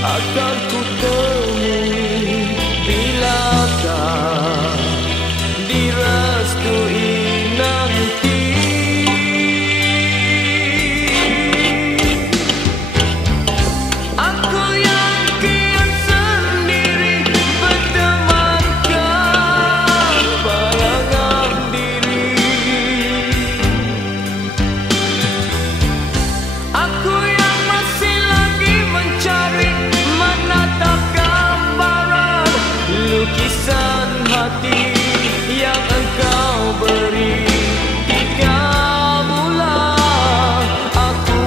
akan ku temui bilakah direstui nanti. Aku yang kian sendiri bertemankan bayangan diri. Aku yang masih lagi mencari menatap gambaran lukisan hati yang engkau beri. Kamulah aku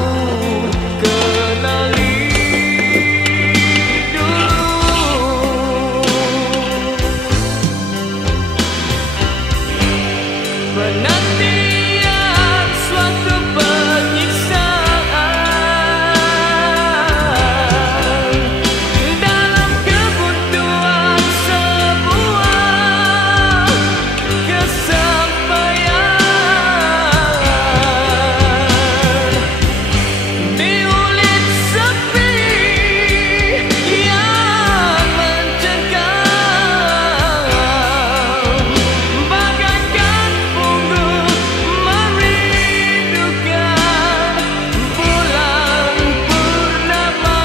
kenali dulu. Penantian suatu penyiksaan dalam kebutuhan sebuah kesampaian. Diulit sepi yang mencengkam, bagaikan punggung merindukan bulan purnama.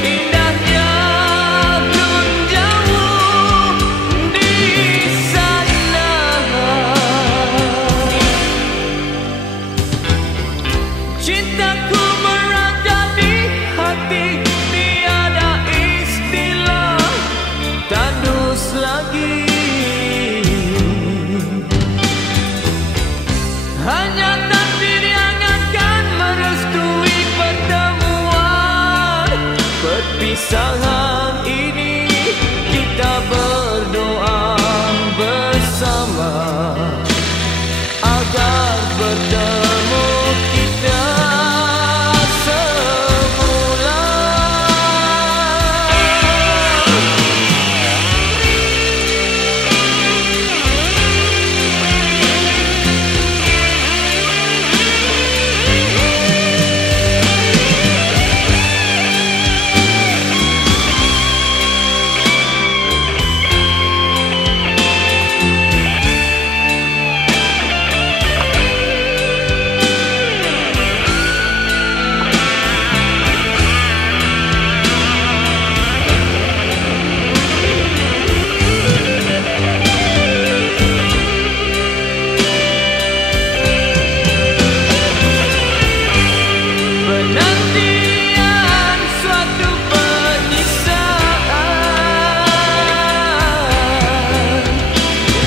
Indahnya nun jauh di sana. Cintaku merajat di hati, tiada istilah tandus lagi. Hanya takdir yang akan merestui pertemuan. Perpisahan ini kita berdoa bersama agar bertemu kita semula. Penantian suatu penyiksaan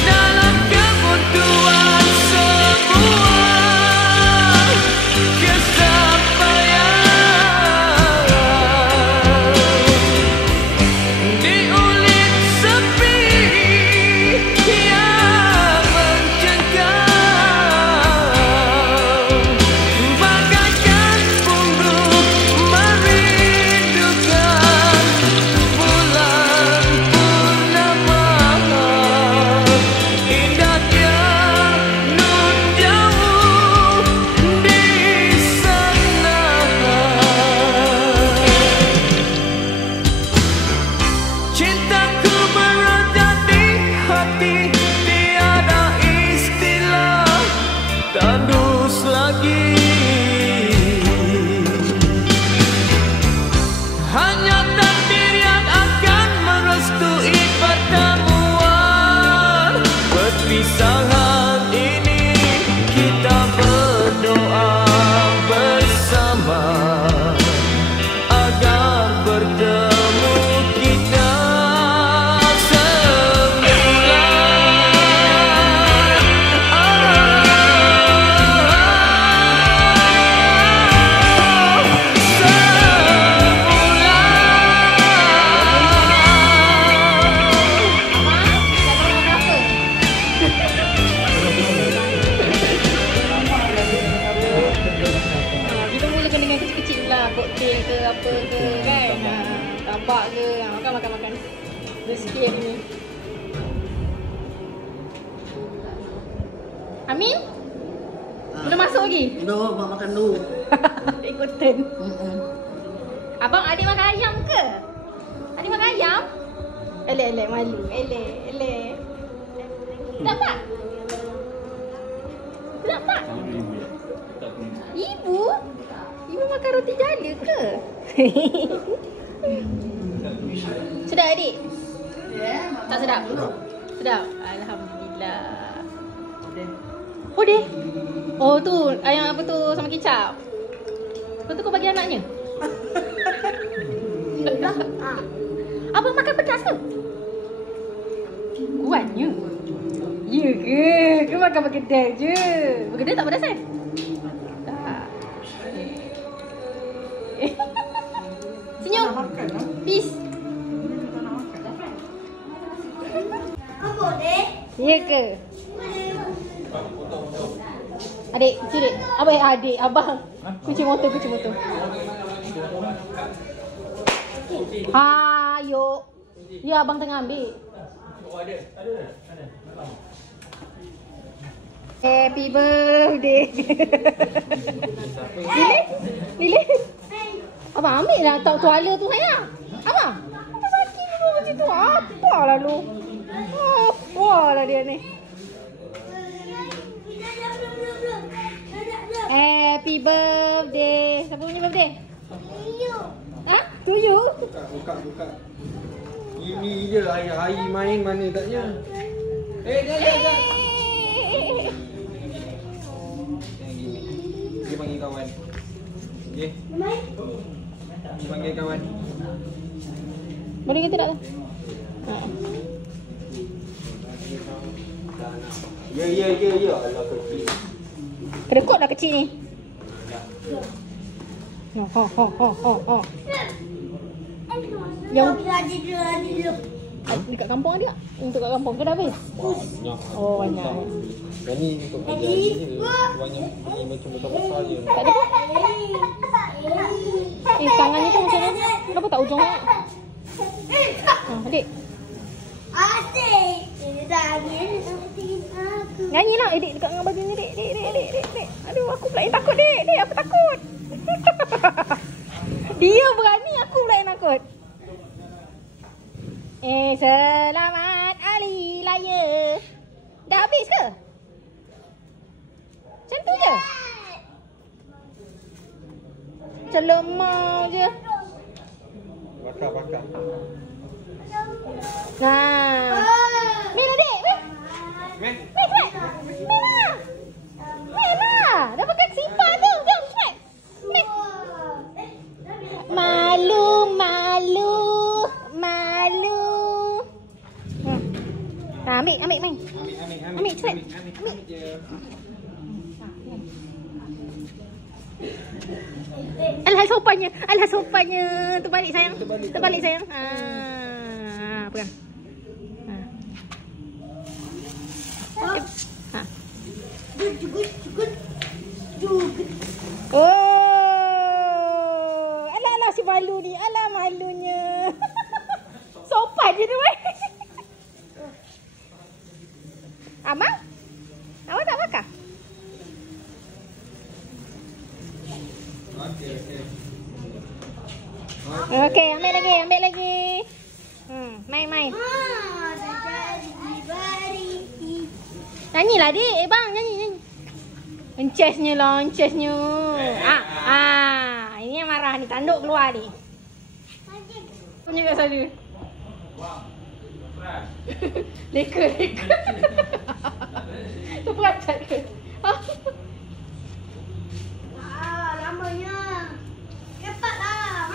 dalam kebutuhan sebuah kesampaian. Diulit sepi yang mencengkam, bagaikan punggung merindukan bulan purnama. Indahnya nun jauh di sana. Cintaku merajat di hati, tiada istilah tandus lagi. Hanya takdir yang akan merestui pertemuan. Perpisahan ini kita berdoa bersama agar bertemu kita semula. Kita mulakan dengan kecil-kecil lah, koktel ke apa ke kan. Tambak ke, makan. Rezeki hari ni. Amin? Belum masuk lagi? Belum, mak makan dulu. Ikutin. Apa Abang adik makan ayam ke? Adik makan ayam? Elek malu. Elek. Sedap tak? Sedap tak? Ibu? Ibu makan roti jala ke? Sedap adik? Tak sedap? Sedap? Alhamdulillah. Oh deh. Oh tu ayam apa tu sama kicap. Lepas tu kau bagi anaknya? Abang makan pedas ke? Kuatnya. Ya ke? Kau makan bergedel je. Bergedel tak pedas kan? Tak. Senyum. Peace. Apa dek? Ya ke? Adik, cilik. Adik, abang. Kucing motor. Ha, yuk. Ya, abang tengah ambil. Happy birthday. Lilin. Abang ambil lah tuala tu sayang. Abang, apa sakit dulu macam tu? Apalah lu. Apalah dia ni. Happy birthday. Siapa punya birthday? You. Ha? To you? Buka. Ini je hari main mana taknya. Dia. Dia panggil kawan. Okey. Dia panggil kawan. Boleh kita tak? Ya. Alah kecil. Kedekut dah kecil ni. Ho. Yang dekat kampung ada tak? Untuk kat kampung ke dah habis? Banyak. Oh banyak. Yang ni untuk kerja je. Banyak beli macam besar-besar je. Tak ada. Tangannya tu macam mana? Kenapa tak ujung sangat? Adik. Asyik. Aku. Nyanyi lah adik dekat dengan baju ni dek. Aduh aku pula yang takut dek. Dek aku takut. Dia berani, aku pula yang takut. Selamat Hari Raya. Dah habis ke? Macam tu je? Macam lemah je. Bakar. Nah. Main adik, main. Main. Main lah. Dah pakai sifar tu. Jom, cepat. Main. Malu. Nah, ambil main. Ambil, cepat. Ambil je. Alah sopannya. Terbalik sayang. Pegang. Oh, alah si malu ni. Alah malunya. Sopan je tu. Abang tak makan? Okey, ambil lagi. Main. Nyanyilah dik, bang, nyanyi. Encesnya. Ini yang marah ni, tanduk keluar ni. Tunjuk kat sana. Leka. Terperacat ke? Lamanya. Cepatlah.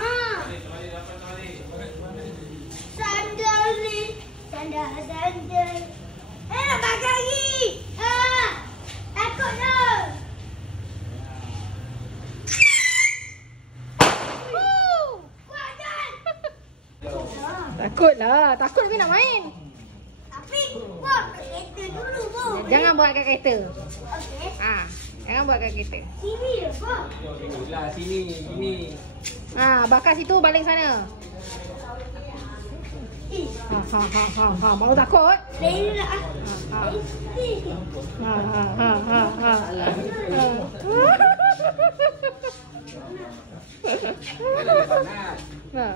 Sandal ni. Sandal. Nak pakai lagi. Takut dah. Takut tapi nak main. Tapi buat kat kereta dulu pun. Jangan buat kat kereta. Okey. Jangan buat kat kereta. Sini je kau. Tengoklah sini. Bakar situ balik sana. Mau takut? Lain lah. Ha.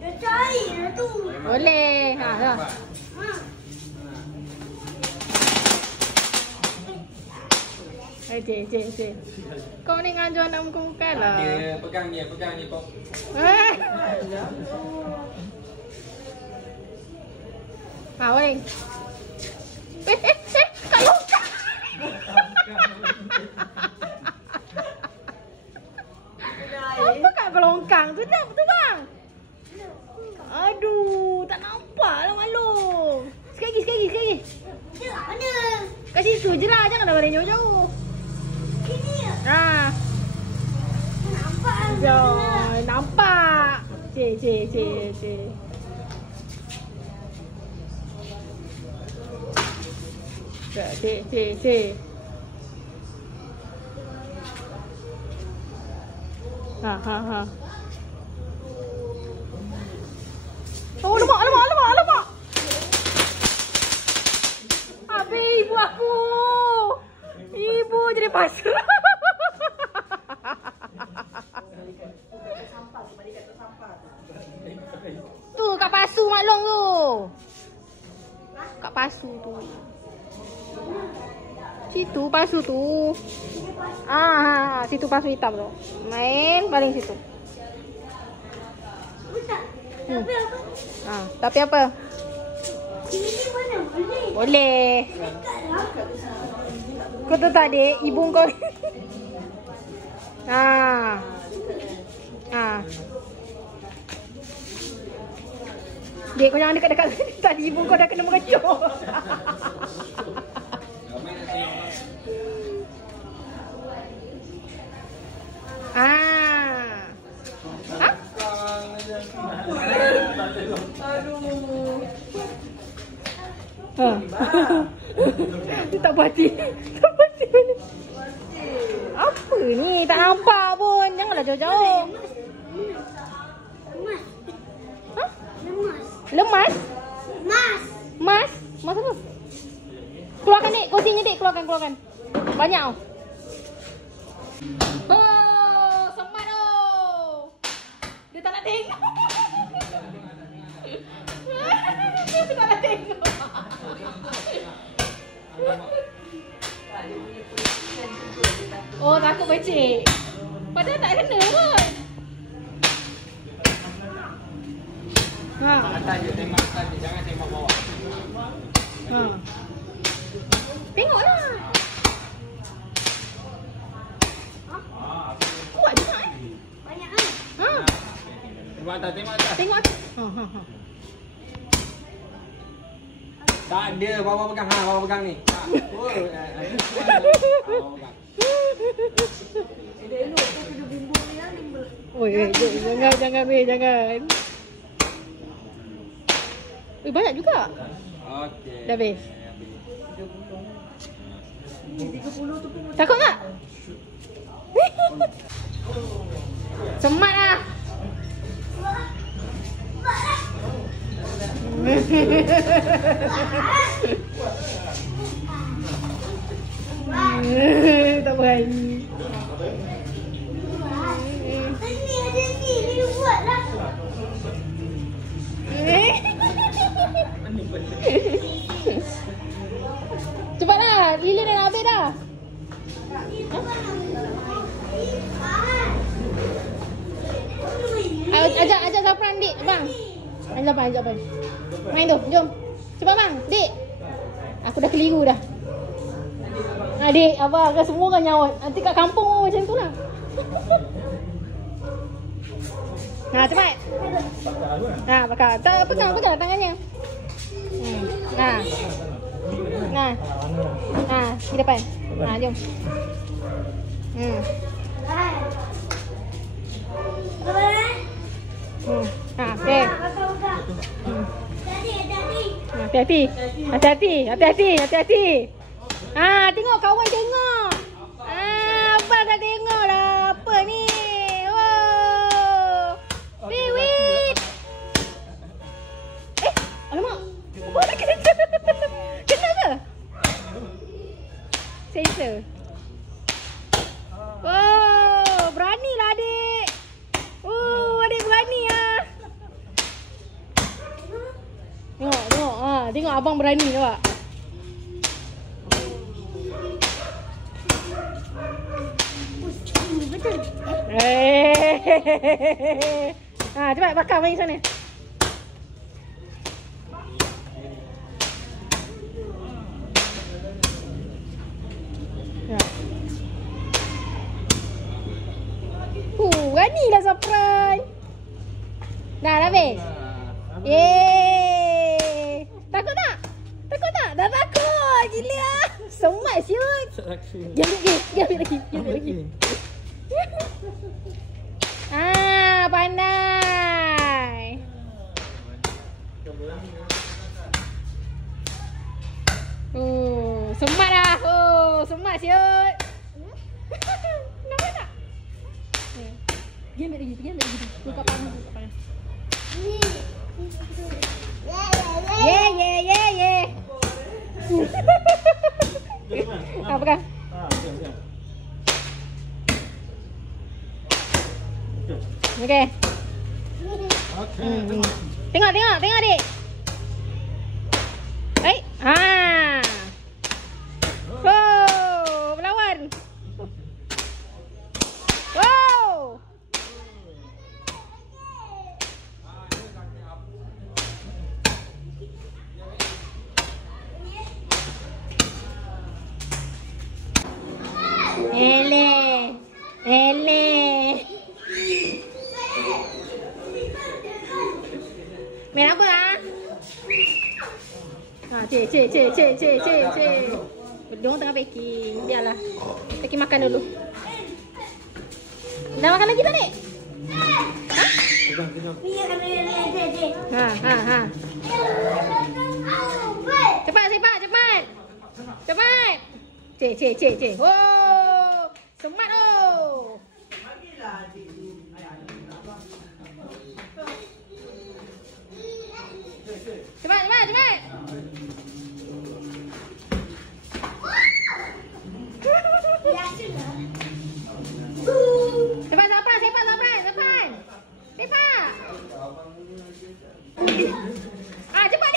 Dia cari lah tu. Boleh. Ha, dah. Cik. Kau ni ngajar anak muka-muka lah. Dia pegang ni kau. Ha, boleh. Kat longkang. Apa kat longkang tu? Tak betul bang? Aduh, tak nampak lah malu. Sekali lagi. Dia kat mana? Kat situ je lah, jangan dah balik jauh-jauh. Sini ya. Ha. Nampak lah. Jom, nampak. Cik. Cik. Ha. Oh, lemak. Habis ibu aku. Ibu jadi pasal. Tu kat pasu Mak Long tu. Kat pasu tu. Situ pasu tu. Situ pasu hitam tu. Main paling situ. Ustaz, tapi apa? Tapi apa? Sini mana boleh? Boleh. Dekat lah. Kau tahu tak dek, ibu kau. Dek, kau jangan dekat-dekat. Tadi ibu kau dah kena mengecoh. Dia tak berhati. Apa ni? Tak nampak pun. Janganlah jauh-jauh. Lemas. Ha? Lemas. Lemas? Mas. Mas apa? Keluarkan dek. Kosinya dek. Keluarkan. Banyak tau. Oh, semat tau. Dia tak nak tengok. Dia tak nak tengok. Oh, takut becik. Padahal tak kena pun. Atas je, tembak atas je. Jangan tembak bawah. Tengoklah. Kuat juga Banyak kan? Tembak atas. Tengok atas. Tak ada, bawah pegang. Bawah pegang ni. Oi, jangan. Banyak juga. Okey. Dah habis. Takut tak? Semat lah. Tak berani. Ini ada ni. Dia buat lah. Cepatlah, lilin dah nak habis dah. Ajak Zafran, Dik, bang. Ajak Zafran. Main tu, jom. Cepat bang, Dik. Aku dah keliru dah. Dik, abang akan semua orang nyawat. Nanti kat kampung pun macam tu lah. Cepat. Bakar. Tak, pegang tangannya. Di depan. Jom. Okey. Hati-hati. Tengok kawan tengok. Abang dah tengok lah. Apa ni? Wow. Piwit. Alamak. Apa dah kena? Kena ke? Sensor. Oh, beranilah adik. abang berani nampak. Betul. Cepat bakar main sana. Beranilah Zafran. Dah habis. Yeay. Takut tak? Takut tak? Dah takut. Gila. Semat siut. Dia ambil lagi. Pandai. Semat dah. Semat siut. Nampak tak? Dia ambil lagi. Buka panas. Ye. Pegang. Okey. Tengok adik. Berlawan. Wow. Ele. Main apa ah? Cik. Diorang tengah packing. Biarlah. Packing makan dulu. Dah makan lagi tak, Dik? Ha. Cepat. Cik. Oh, semat oh. Cepat. Cepat.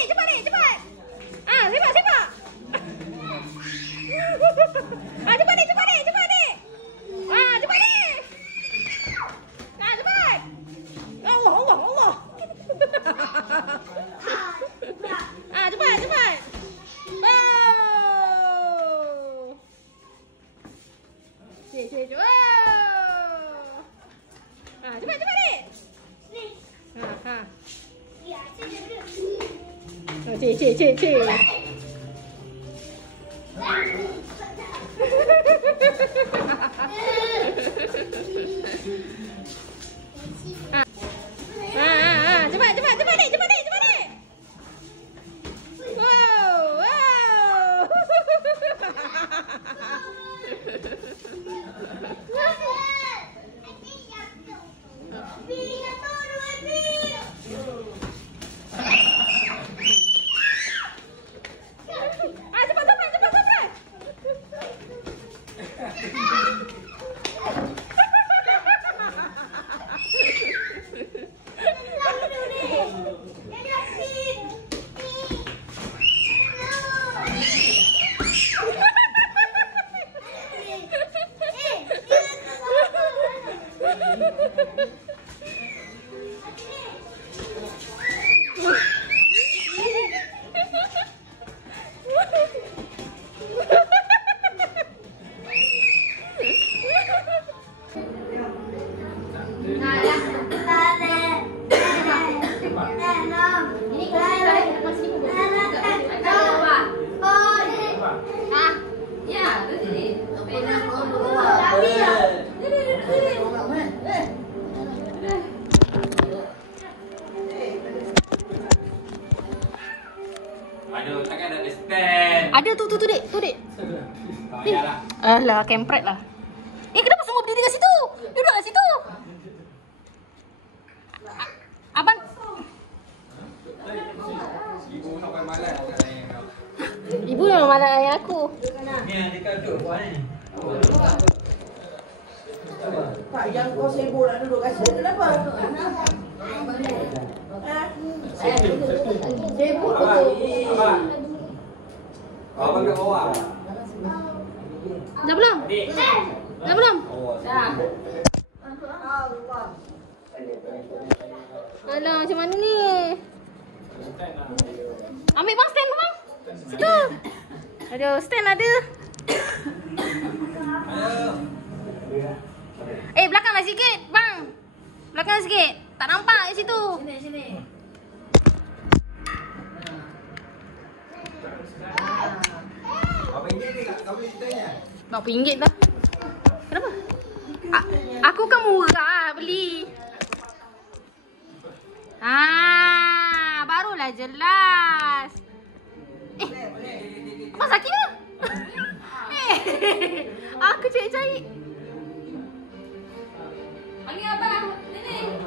Cepat, Dik. Sepak. Cepat, Dik. Cepat, Dik. Cepat. Allah. Cepat. Wow. Cik. Wow. Cepat, Dik. Ha. Cik. Cepat, Dik. Wow. Aduh, takkan ada stand. Ada tu Dik. Alah, kempret lah. Kenapa semua berdiri dekat situ? Duduk kat situ. Abang. Ibu sampai malas nak tanya kau. Ibu memang malas ayah aku. Ni yang dekat duduk buat ni. Pak, yang kau sibuk nak duduk kat sini kenapa? Sibuk betul. kat bawah. Dah belum? Dah belum? Dah. Alah, macam mana ni? Ambil bang stand bang. Situ. Aduh, stand ada. Belakanglah sikit, bang. Belakang sikit. Tak nampak kat situ. Sini. Berapa ringgit ni kak? Kau beli ceritanya? Berapa ringgit lah? Kenapa? Aku kan murah beli. Barulah jelas. Abang sakit ke? Aku cari-cari. Panggil abang. Sini.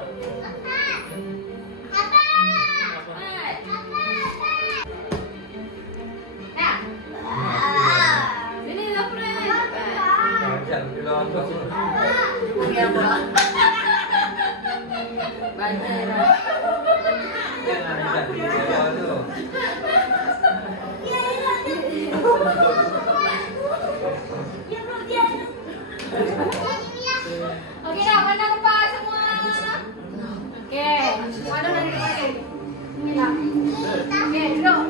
Jangan keluar tu. Panggil apa? Jangan keluar tu. Okey dah, pandang depan semua. Okey, pandang dari depan. Inilah. Okey, duduk.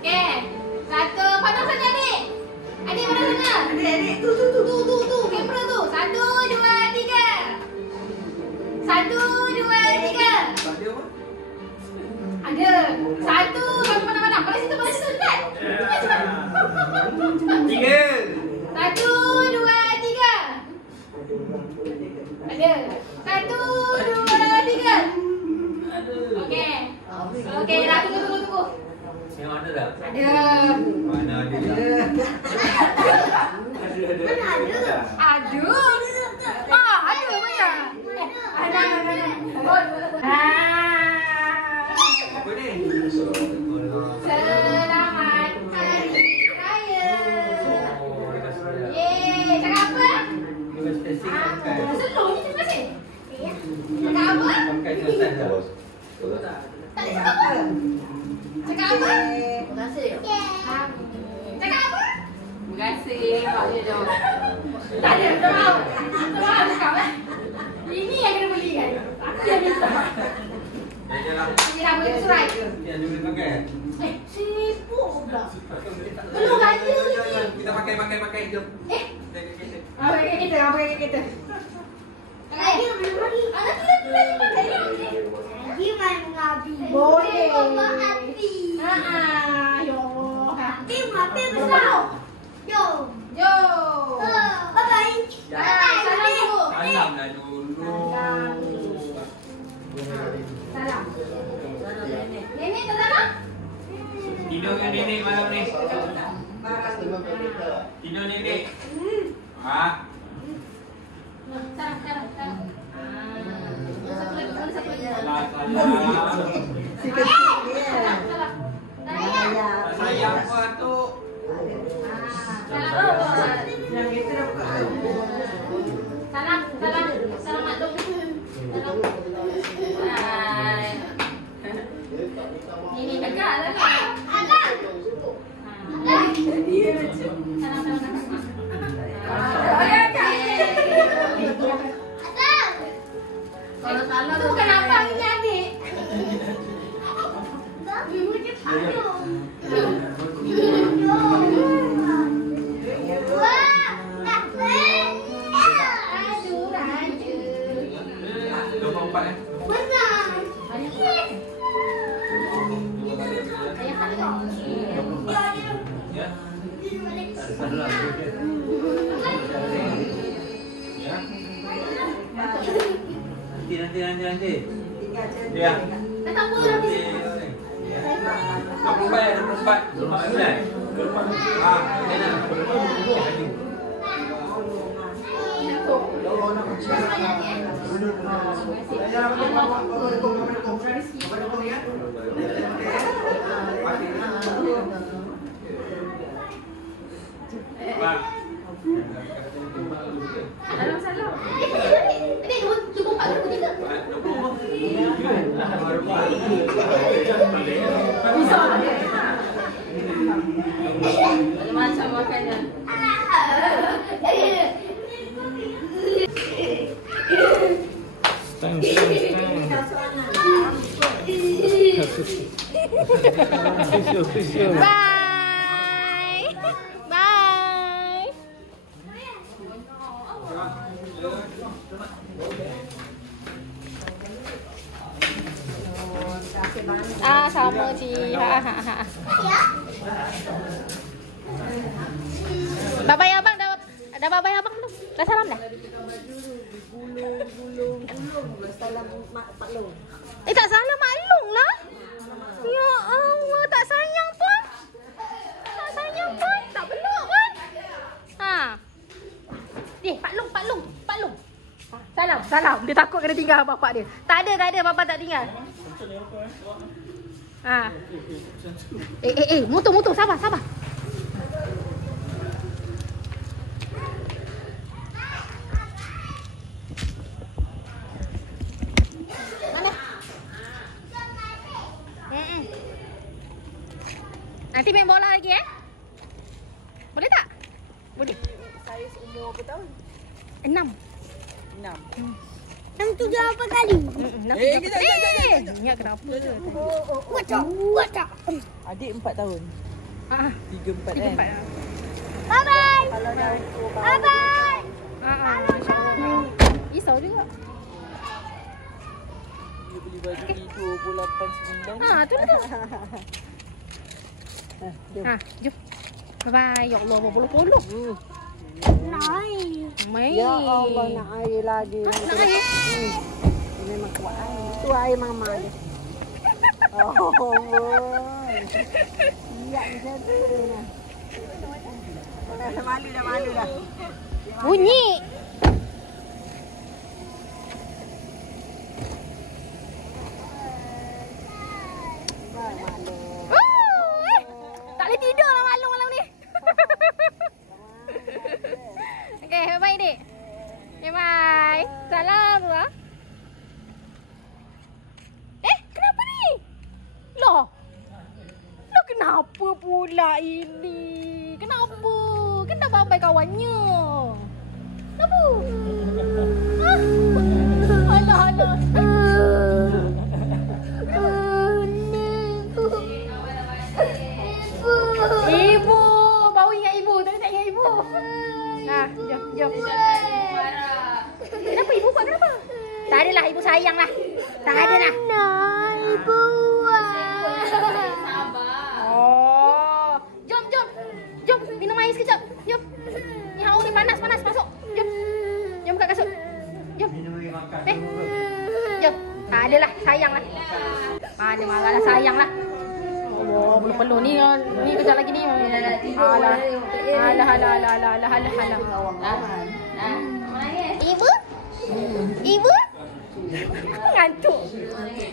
Okey. Satu, pandang sana adik. Adik pandang sana. Adik, tu. Kamera tu. 1, 2, 3. 1, 2, 3. Tadi apa? Ada. 1, pandang. Pada situ dekat. Cepat. 3. 1, 2, 3. Ada. 1, 2, 3. Okey. Okey, dah tunggu. Yang ada dah? Ada. Mana ada? Ada. Ada mana? Ada. Apa ni? Selamat Hari Raya. Oh, dah sudah. Yeay, cakap apa? Terima kasih. Slow ni terima kasih. Cakap apa? Pakai selesai dah. Tak ada cakap apa? Cakap apa? Terima kasih. Cakap apa? Terima kasih. Pak dia dah. Tak ada, tak mahu. Tak mahu cakap eh. Ini yang kena beli kan? Aku yang minta. Janganlah. Okey dah, boleh surai. Yang dia boleh pakai. Sibuk pula. Belum raya ni. Kita pakai. Jom. Apa yang kita? Lagi belum lagi. Lagi pakai ni. Lagi main mengabi. Boleh. Bapak api. Ya Allah. Api besar. Jom. Jom. Bye-bye. Salam dulu. Salam dah dulu. Salam. Nenek tak salam? Tidur dengan nenek malam ni. Tidur nenek. Ah. Salam. Satu lagi. Salam. Salam. Sayang apa tu? Salam. Selamat dulu. Hai. Ini dekat lah. Abang. Kalau salah tu kenapa ni adik? Aduh, raja. 24 eh? Ya. Nanti. Ya. Tak apa nanti. 24 bulan. Ah, mana? Bang. Salam. Adik, 24 ke 23? Bisa. Stand, stand, stand. Official. Bye. Bye. Sama Ci. Bye-bye abang dah. Dah bye-bye abang belum? Dah salam dah? Gulung. Salam Pak Long. Tak salam Mak Long lah. Ya Allah, tak sayang pun. Tak sayang pun. Tak peluk pun. Ha. Pak Long. Salam. Dia takut kena tinggal bapak dia. Tak ada. Bapak tak tinggal. Ha. Motor. Sabar. Mana? Nanti main bola lagi Boleh tak? Boleh. Saiz umur berapa tahun? 6. 6 tu berapa kali? Ingat kenapa? Wacak. Adik 4 tahun. 3-4 kan? 3-4 lah. Bye-bye. Kalau dah ukur Bye-bye. InsyaAllah. Risau juga. dia beli baju ni 28.9. Tu dah. Jom. Bye-bye. Ya Allah, berpuluh-puluh. Naik. Main. Ya Allah, nak air lagi. Nak air? Dia memang kuat air. Itu air mama dia. Oh, boy. Iya, macam tu. Dah malu dah. Bunyi. Tak boleh tidur lah malam ni. Okay, bye-bye dik. Okay, bye. Salam lah. Kenapa ni? Loh kenapa pula ini? Kenapa? Kan dah bye-bye kawannya. Kenapa? Alah. Ibu, baru ingat ibu. Tak ingat ibu. Jom. Kenapa ibu buat kenapa? Tak adalah, ibu sayang lah. Tak ada lah. Ibu. Oh. Jom. Minum air sekejap. Jom. Ni haus ni panas. Masuk. Jom buka kasut. Jom. Jom. Tak adalah, sayang lah. Mana marah lah, sayang lah. Oh, belum ni kejap lagi ni. Alah. Ibu.